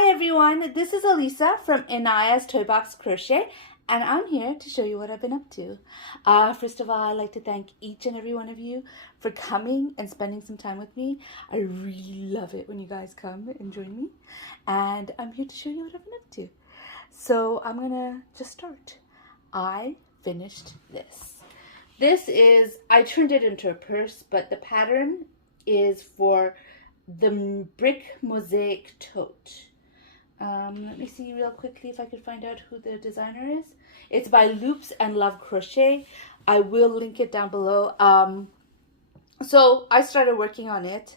Hi everyone, this is Elisa from Inaya's Toy Box Crochet, and I'm here to show you what I've been up to. First of all, I'd like to thank each and every one of you for coming and spending some time with me. I really love it when you guys come and join me, and I'm here to show you what I've been up to. So I'm gonna just start. I finished this. I turned it into a purse, but the pattern is for the brick mosaic tote. Let me see real quickly if I could find out who the designer is. It's by Loops and Love Crochet. I will link it down below. So I started working on it.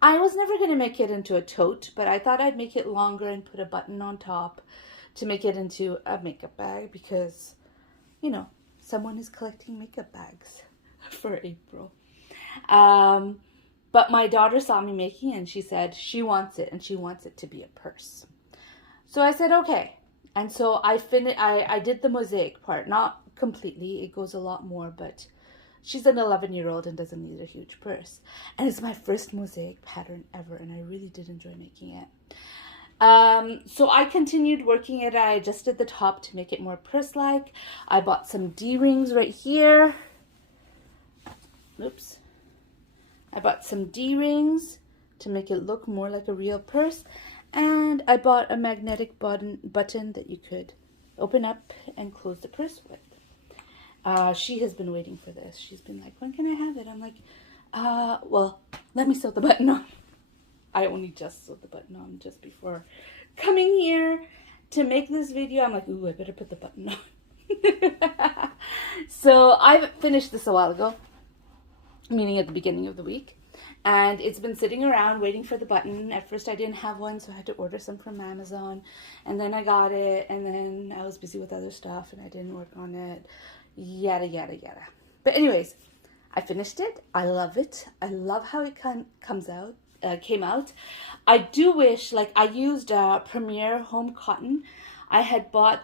I was never going to make it into a tote, but I thought I'd make it longer and put a button on top to make it into a makeup bag because, you know, someone is collecting makeup bags for April. But my daughter saw me making it and she said she wants it and she wants it to be a purse. So I said, okay. And so I did the mosaic part, not completely. It goes a lot more, but she's an 11-year-old and doesn't need a huge purse. And it's my first mosaic pattern ever, and I really did enjoy making it. So I continued working it. I adjusted the top to make it more purse-like. I bought some D-rings right here. Oops. I bought some D-rings to make it look more like a real purse. And I bought a magnetic button that you could open up and close the purse with. She has been waiting for this. She's been like, when can I have it? I'm like, well, let me sew the button on. I only just sewed the button on just before coming here to make this video. I'm like, ooh, I better put the button on. So I finished this a while ago, meaning at the beginning of the week. And it's been sitting around waiting for the button. At first I didn't have one, so I had to order some from Amazon. And then I got it, and then I was busy with other stuff, and I didn't work on it. Yada, yada, yada. But anyways, I finished it. I love it. I love how it came out. I do wish, like, I used Premier Home Cotton. I had bought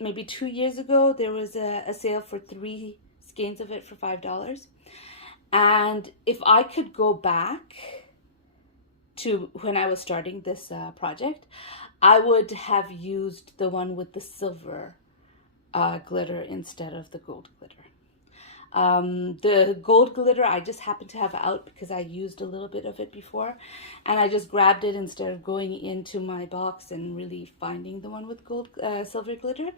maybe 2 years ago. There was a sale for 3 skeins of it for $5. And if I could go back to when I was starting this project, I would have used the one with the silver glitter instead of the gold glitter. The gold glitter I just happened to have out because I used a little bit of it before. And I just grabbed it instead of going into my box and really finding the one with silver glitter.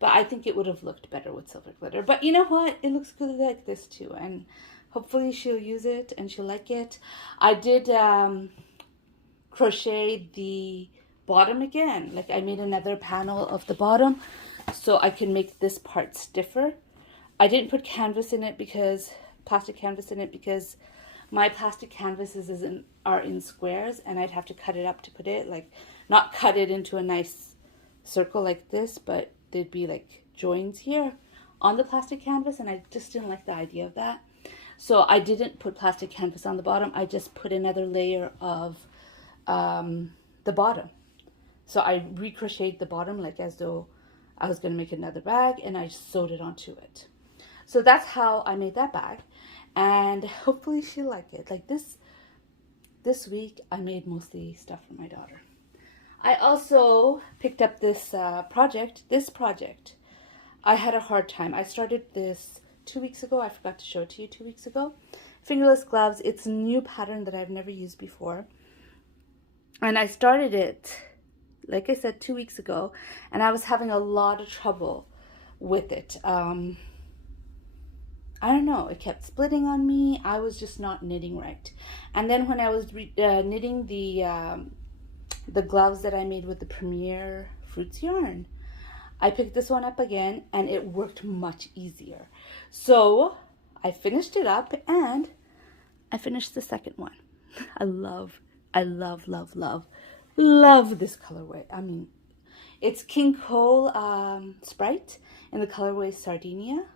But I think it would have looked better with silver glitter. But you know what? It looks good like this too. And hopefully she'll use it and she'll like it. I did crochet the bottom again. Like I made another panel of the bottom so I can make this part stiffer. I didn't put canvas in it plastic canvas in it because my plastic canvases are in squares and I'd have to cut it up to put it, like not cut it into a nice circle like this, but there'd be like joins here on the plastic canvas and I just didn't like the idea of that. So I didn't put plastic canvas on the bottom. I just put another layer of the bottom. So I recrocheted the bottom like as though I was going to make another bag and I sewed it onto it. So that's how I made that bag. And hopefully she'll like it. Like this week I made mostly stuff for my daughter. I also picked up this project. I had a hard time. I started this 2 weeks ago. I forgot to show it to you 2 weeks ago. Fingerless Gloves. It's a new pattern that I've never used before. And I started it, like I said, 2 weeks ago. And I was having a lot of trouble with it. I don't know. It kept splitting on me. I was just not knitting right. And then when I was knitting the gloves that I made with the Premier Fruits yarn, I picked this one up again and it worked much easier. So I finished it up and I finished the second one. I love this colorway. I mean, it's King Cole Sprite in the colorway Sardinia.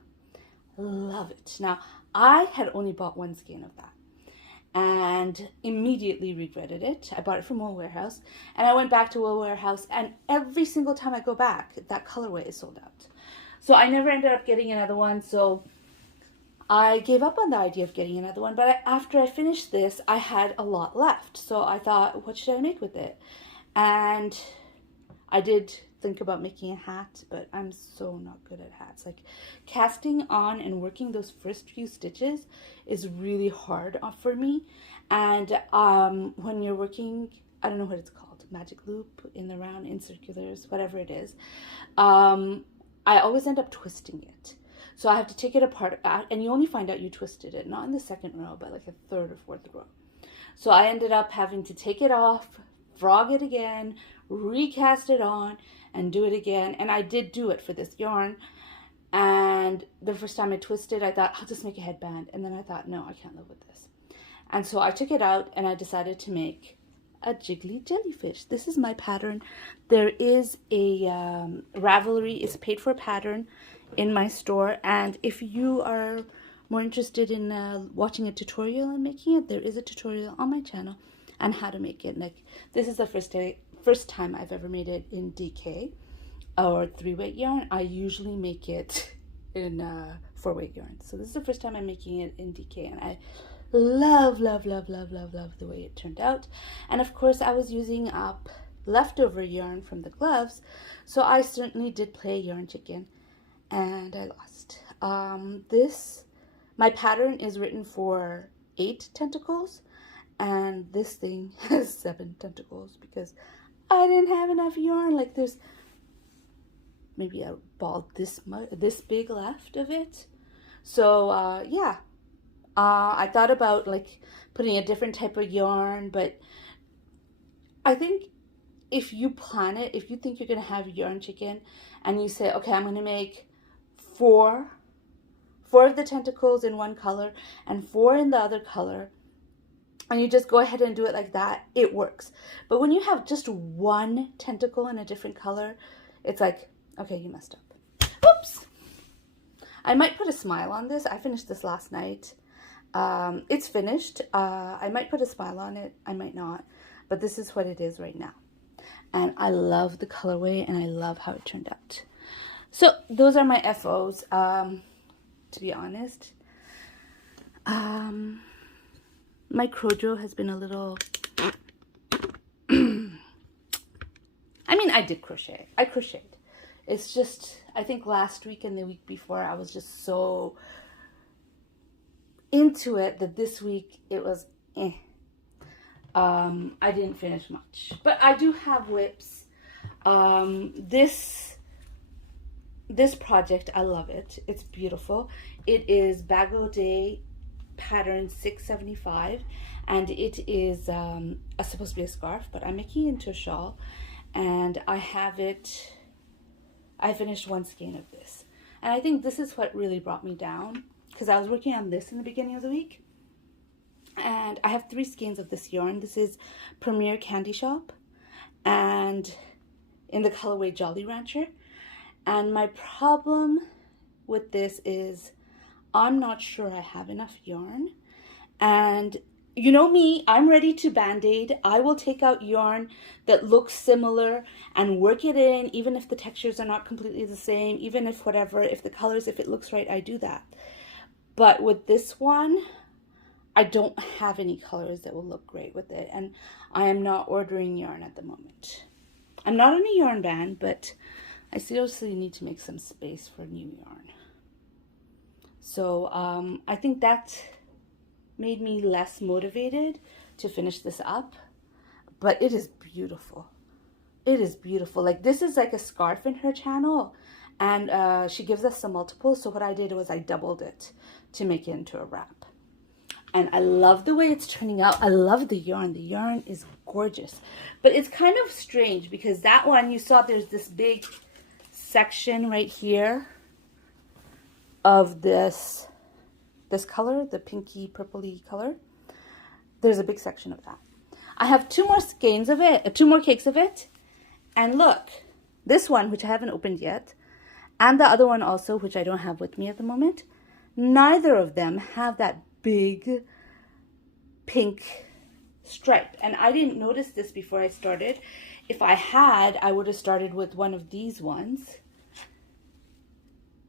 Love it. Now, I had only bought 1 skein of that and immediately regretted it. I bought it from Wool Warehouse and I went back to Wool Warehouse and every single time I go back, that colorway is sold out. So I never ended up getting another one. So I gave up on the idea of getting another one. But after I finished this, I had a lot left. So I thought, what should I make with it? And I did think about making a hat, but I'm so not good at hats. Like casting on and working those first few stitches is really hard for me. And when you're working, I don't know what it's called, magic loop, in the round, in circulars, whatever it is, I always end up twisting it. So I have to take it apart, and you only find out you twisted it, not in the second row, but like a third or fourth row. So I ended up having to take it off, frog it again, recast it on, and do it again. And I did do it for this yarn. And the first time I twisted, I thought, I'll just make a headband. And then I thought, no, I can't live with this. And so I took it out and I decided to make a jiggly jellyfish. This is my pattern. There is a Ravelry is paid for pattern in my store, and if you are more interested in watching a tutorial on making it, there is a tutorial on my channel on how to make it. Like, this is the first time I've ever made it in DK or 3-weight yarn. I usually make it in 4-weight yarn, so this is the first time I'm making it in DK, and I love the way it turned out. And of course I was using up leftover yarn from the gloves, so I certainly did play Urine Chicken, and I lost. My pattern is written for 8 tentacles, and this thing has 7 tentacles because I didn't have enough yarn. Like, there's maybe a ball this big left of it. So yeah, I thought about like putting a different type of yarn, but I think if you plan it, if you think you're gonna have Urine Chicken and you say, okay, I'm gonna make 4 of the tentacles in one color and 4 in the other color, and you just go ahead and do it like that, it works. But when you have just 1 tentacle in a different color, it's like, okay, you messed up. Oops! I might put a smile on this. I finished this last night. It's finished. I might put a smile on it. I might not. But this is what it is right now. And I love the colorway, and I love how it turned out. So those are my FOs. To be honest, my Crojo has been a little... I mean, I did crochet. I crocheted. It's just, I think last week and the week before, I was just so into it that this week it was I didn't finish much, but I do have whips. This project, I love it. It's beautiful. It is Bago Day pattern 675, and it is supposed to be a scarf, but I'm making it into a shawl, and I finished 1 skein of this, and I think this is what really brought me down, because I was working on this in the beginning of the week, and I have 3 skeins of this yarn. This is Premier Candy Shop, and in the colorway Jolly Rancher. And my problem with this is I'm not sure I have enough yarn. And you know me, I'm ready to band-aid. I will take out yarn that looks similar and work it in, even if the textures are not completely the same, even if whatever, if the colors, if it looks right, I do that. But with this one, I don't have any colors that will look great with it. And I am not ordering yarn at the moment. I'm not on a yarn ban, but I seriously need to make some space for new yarn. So I think that made me less motivated to finish this up, but it is beautiful. It is beautiful. Like, this is like a scarf in her channel, and she gives us some multiples. So what I did was I doubled it to make it into a wrap. And I love the way it's turning out. I love the yarn. The yarn is gorgeous, but it's kind of strange because that one, you saw there's this big section right here of this color, the pinky purpley color. There's a big section of that. I have 2 more skeins of it, 2 more cakes of it, and look, this one, which I haven't opened yet, and the other one also, which I don't have with me at the moment, neither of them have that big pink stripe, and I didn't notice this before I started. If I had, I would have started with one of these ones,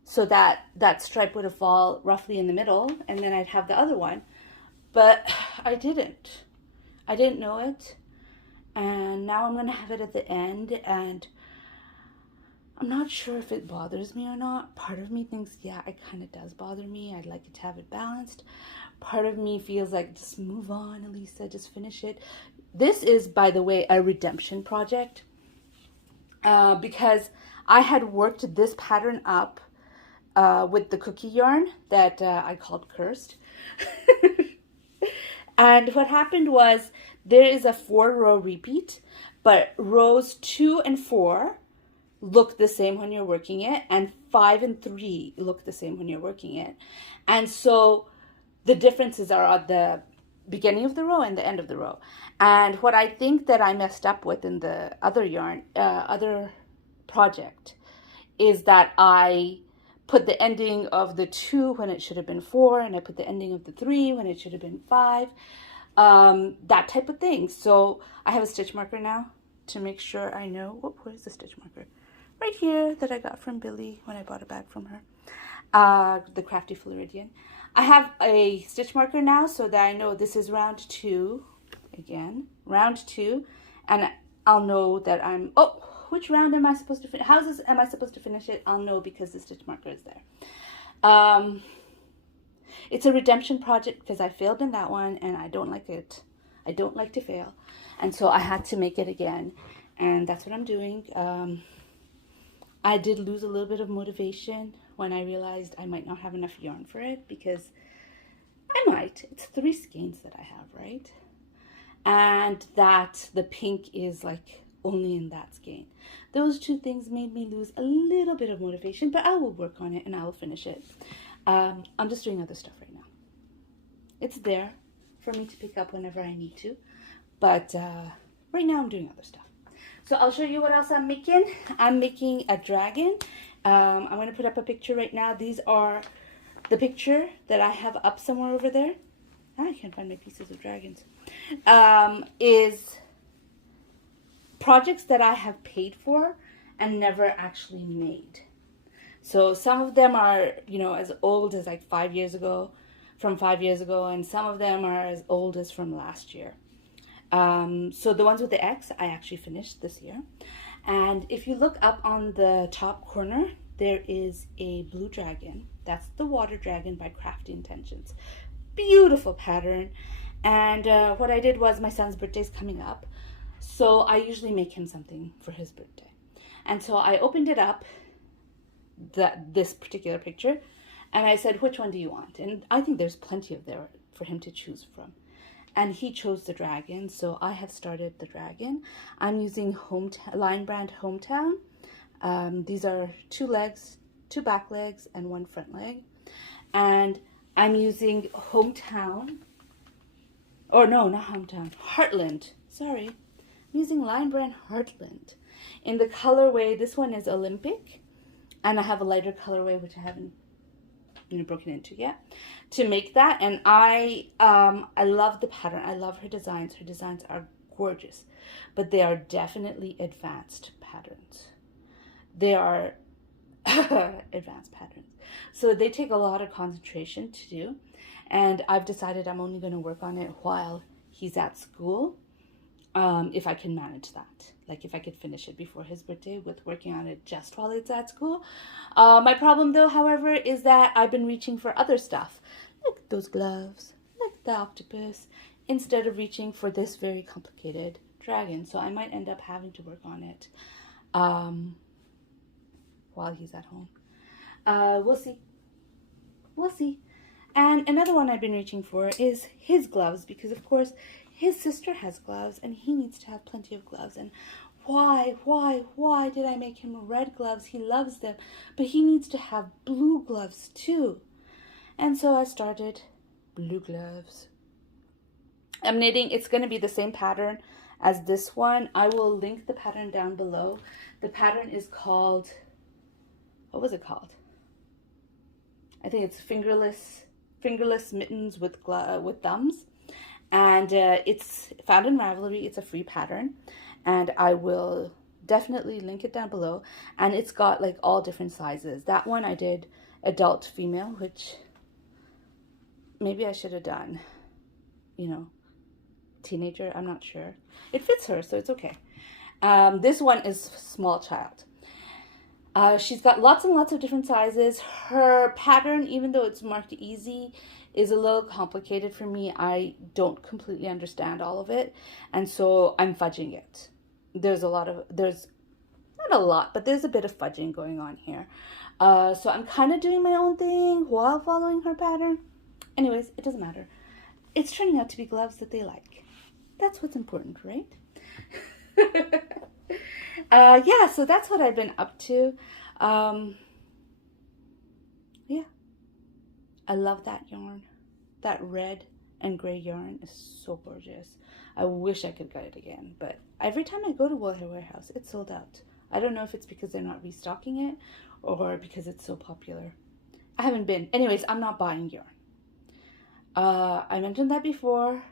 so that stripe would have fall roughly in the middle, and then I'd have the other one. But I didn't know it, and now I'm gonna have it at the end, and I'm not sure if it bothers me or not. Part of me thinks, yeah, it kind of does bother me. I'd like it to have it balanced. Part of me feels like, just move on, Elisa, just finish it. This is, by the way, a redemption project because I had worked this pattern up with the cookie yarn that I called Cursed. And what happened was there is a 4-row repeat, but rows 2 and 4 look the same when you're working it, and 5 and 3 look the same when you're working it. And so the differences are at the beginning of the row and the end of the row. And what I think that I messed up with in the other yarn, other project, is that I put the ending of the 2 when it should have been 4, and I put the ending of the 3 when it should have been 5. That type of thing. So I have a stitch marker now to make sure I know. Whoop, where's the stitch marker? Right here, that I got from Billy when I bought a bag from her. The Crafty Floridian. I have a stitch marker now so that I know this is round 2. Again, round 2. And I'll know that I'm, oh, which round am I supposed to finish? How am I supposed to finish it? I'll know because the stitch marker is there. It's a redemption project because I failed in that one and I don't like it. I don't like to fail. And so I had to make it again. And that's what I'm doing. I did lose a little bit of motivation when I realized I might not have enough yarn for it, because I might. It's 3 skeins that I have, right? And that the pink is like only in that skein. Those 2 things made me lose a little bit of motivation, but I will work on it and I will finish it. I'm just doing other stuff right now. It's there for me to pick up whenever I need to, but right now I'm doing other stuff. So I'll show you what else I'm making. I'm making a dragon. I'm going to put up a picture right now. These are the picture that I have up somewhere over there. I can't find my pieces of dragons. Is projects that I have paid for and never actually made. So some of them are, you know, as old as like 5 years ago, from 5 years ago, and some of them are as old as from last year. So the ones with the X, I actually finished this year. And if you look up on the top corner, there is a blue dragon. That's the water dragon by Crafty Intentions. Beautiful pattern. And what I did was, my son's birthday's coming up, so I usually make him something for his birthday. And so I opened it up, this particular picture, and I said, which one do you want? And I think there's plenty of there for him to choose from. And he chose the dragon, so I have started the dragon. I'm using Line Brand Hometown. These are 2 legs, 2 back legs, and 1 front leg. And I'm using Hometown, or no, not Hometown, Heartland. Sorry, I'm using Line Brand Heartland. In the colorway, this one is Olympic, and I have a lighter colorway which I haven't broken into yet to make that. And I love the pattern. I love her designs. Her designs are gorgeous, but they are definitely advanced patterns. They are advanced patterns, so they take a lot of concentration to do, and I've decided I'm only going to work on it while he's at school, if I can manage that. Like if I could finish it before his birthday with working on it just while it's at school. My problem though, however, is that I've been reaching for other stuff, like those gloves, like the octopus, instead of reaching for this very complicated dragon. So I might end up having to work on it while he's at home. We'll see. We'll see. And another one I've been reaching for is his gloves, because of course his sister has gloves and he needs to have plenty of gloves. And why did I make him red gloves? He loves them, but he needs to have blue gloves too. And so I started blue gloves. I'm knitting, it's going to be the same pattern as this one. I will link the pattern down below. The pattern is called, what was it called? I think it's fingerless mittens with thumbs. And it's found in Ravelry. It's a free pattern, and I will definitely link it down below. And it's got like all different sizes. That one I did adult female, which maybe I should have done, you know, teenager. I'm not sure. It fits her, so it's okay. This one is small child. She's got lots and lots of different sizes. Her pattern, even though it's marked easy, is a little complicated for me. I don't completely understand all of it, and so I'm fudging it. There's not a lot, but there's a bit of fudging going on here. So I'm kind of doing my own thing while following her pattern. Anyways, it doesn't matter. It's turning out to be gloves that they like. That's what's important, right? Yeah, so that's what I've been up to. Yeah, I love that yarn. That red and gray yarn is so gorgeous. I wish I could get it again, but every time I go to Wool Hair Warehouse, it's sold out. I don't know if it's because they're not restocking it or because it's so popular. I haven't been. Anyways, I'm not buying yarn. I mentioned that before,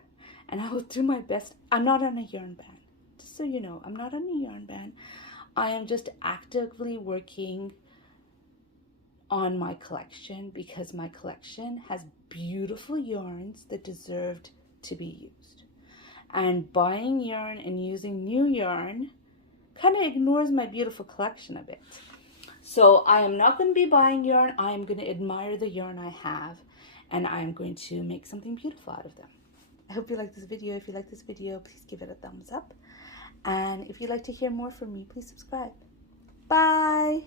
and I will do my best. I'm not on a yarn ban. Just so you know, I'm not on a yarn ban. I am just actively working on my collection because my collection has beautiful yarns that deserved to be used. And buying yarn and using new yarn kind of ignores my beautiful collection a bit. So I am not going to be buying yarn. I am going to admire the yarn I have, and I am going to make something beautiful out of them. I hope you like this video. If you like this video, please give it a thumbs up. And if you'd like to hear more from me, please subscribe. Bye!